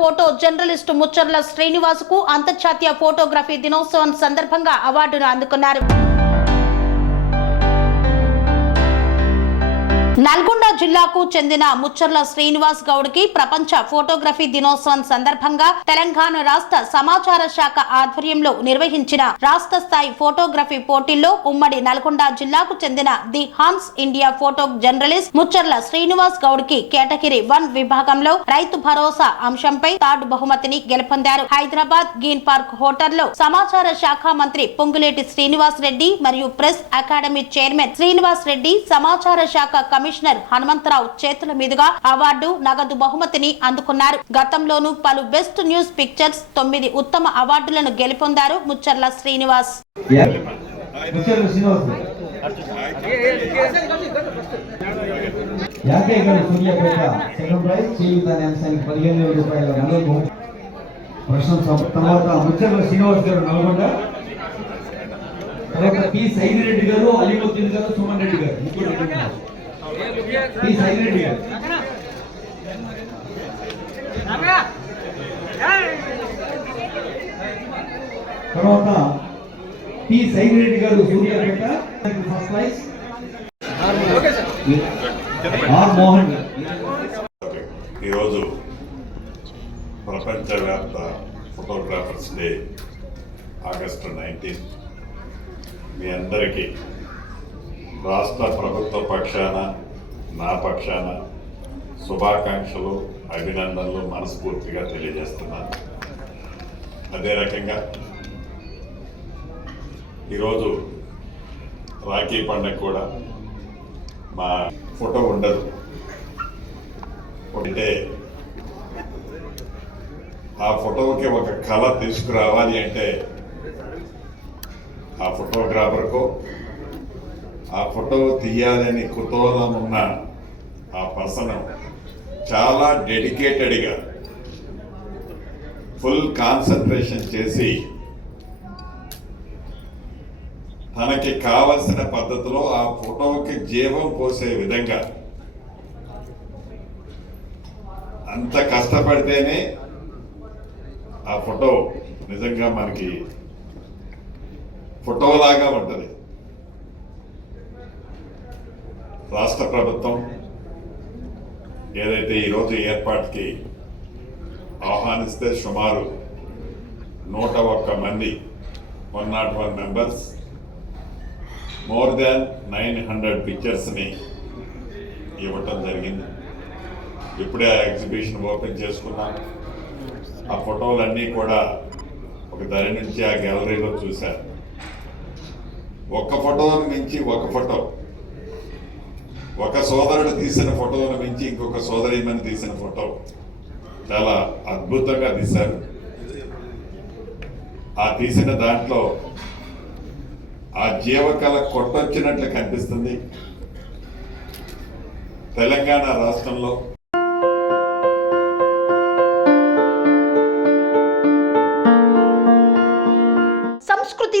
Photo journalist Mucherla శ్రీనివాస్కు అంతర్జాతీయ photography దినోత్సవం సందర్భంగా అవార్డును అందుకున్నారు. నల్గొండ జిల్లాకు చెందిన ముచ్చర్ల శ్రీనివాస్ గౌడ్కి ప్రపంచ ఫోటోగ్రఫీ దినోత్సవం సందర్భంగా తెలంగాణ రాష్ట్ర సమాచార శాఖ ఆధ్వర్యంలో నిర్వహించిన రాష్ట్ర స్థాయి ఫోటోగ్రఫీ పోటీల్లో ఉమ్మడి నల్గొండ జిల్లాకు చెందిన the Hans India photo journalist Mucharla Srinivas గౌడ్కి category one విభాగంలో రైతు భరోసా అంశంపై థర్డ్ బహుమతిని గెలుపొందారు. హైదరాబాద్ గీన్ పార్క్ హోటల్లో సమాచార శాఖ మంత్రి పొంగులేటి శ్రీనివాస్ రెడ్డి మరియు press academy chairman Srinivas Reddy సమాచార శాఖ కమిటీ కమిషనర్ హనుమంతరావు చేతుల మీదుగా అవార్డు నగదు బహుమతిని అందుకున్నారు. గతంలోనూ పలు బెస్ట్ న్యూస్ పిక్చర్స్ తొమ్మిది ఉత్తమ అవార్డులను గెలుపొందారు ముచ్చర్ల శ్రీనివాస్. యాకే ఇక్కడ సూర్యాపేట సెకండ్ ప్రైజ్ చేయుత అంశానికి పదిహేను వేల రూపాయల నగదు ప్రశ్న తర్వాత ముచ్చర్ల శ్రీనివాస్ గారు నల్గొండ తర్వాత పి. సైని రెడ్డి గారు అలీముద్దీన్ గారు సుమన్ రెడ్డి గారు. ముగ్గురు రెడ్డి పి సైదిరెడ్డి గారు తర్వాత P Saidireddy garu Suryapet first prize R Mohan ఈరోజు ప్రపంచవ్యాప్త ఫోటోగ్రాఫర్స్ డే ఆగస్టు నైన్టీన్ మీ అందరికీ రాష్ట్ర ప్రభుత్వ పక్షాన నా పక్షాన శుభాకాంక్షలు అభినందనలు మనస్ఫూర్తిగా తెలియజేస్తున్నాను అదే రకంగా ఈరోజు రాఖీ పండుగ కూడా మా ఫోటో ఉండదు. అంటే ఆ ఫోటోకి ఒక కళ తీసుకురావాలి అంటే ఆ ఫోటోగ్రాఫర్కు ఆ ఫోటో తీయాలని కుతూహలం ఉన్న ఆ పర్సన్ చాలా డెడికేటెడ్గా ఫుల్ కాన్సన్ట్రేషన్ చేసి తనకి కావలసిన పద్ధతిలో ఆ ఫోటోకి జీవం పోసే విధంగా అంత కష్టపడితేనే ఆ ఫోటో నిజంగా మనకి ఫోటోలాగా ఉంటుంది. రాష్ట్ర ప్రభుత్వం ఏదైతే ఈరోజు ఏర్పాటుకి ఆహ్వానిస్తే సుమారు నూట ఒక్క మంది one not one members more than nine hundred పిక్చర్స్ని ఇవ్వటం జరిగింది. ఇప్పుడే ఆ ఎగ్జిబిషన్ ఓపెన్ చేసుకున్నాం. ఆ ఫోటోలన్నీ కూడా ఒక దారి నుంచి ఆ గ్యాలరీలో చూశారు ఒక్క ఫోటో మించి ఒక ఫోటో ఒక సోదరుడు తీసిన ఫోటోను మించి ఇంకొక సోదరిమని తీసిన ఫోటో? చాలా అద్భుతంగా తీశారు. ఆ తీసిన దాంట్లో ఆ జీవకళ కొట్టొచ్చినట్లు కనిపిస్తుంది. తెలంగాణ రాష్ట్రంలో సంస్కృతి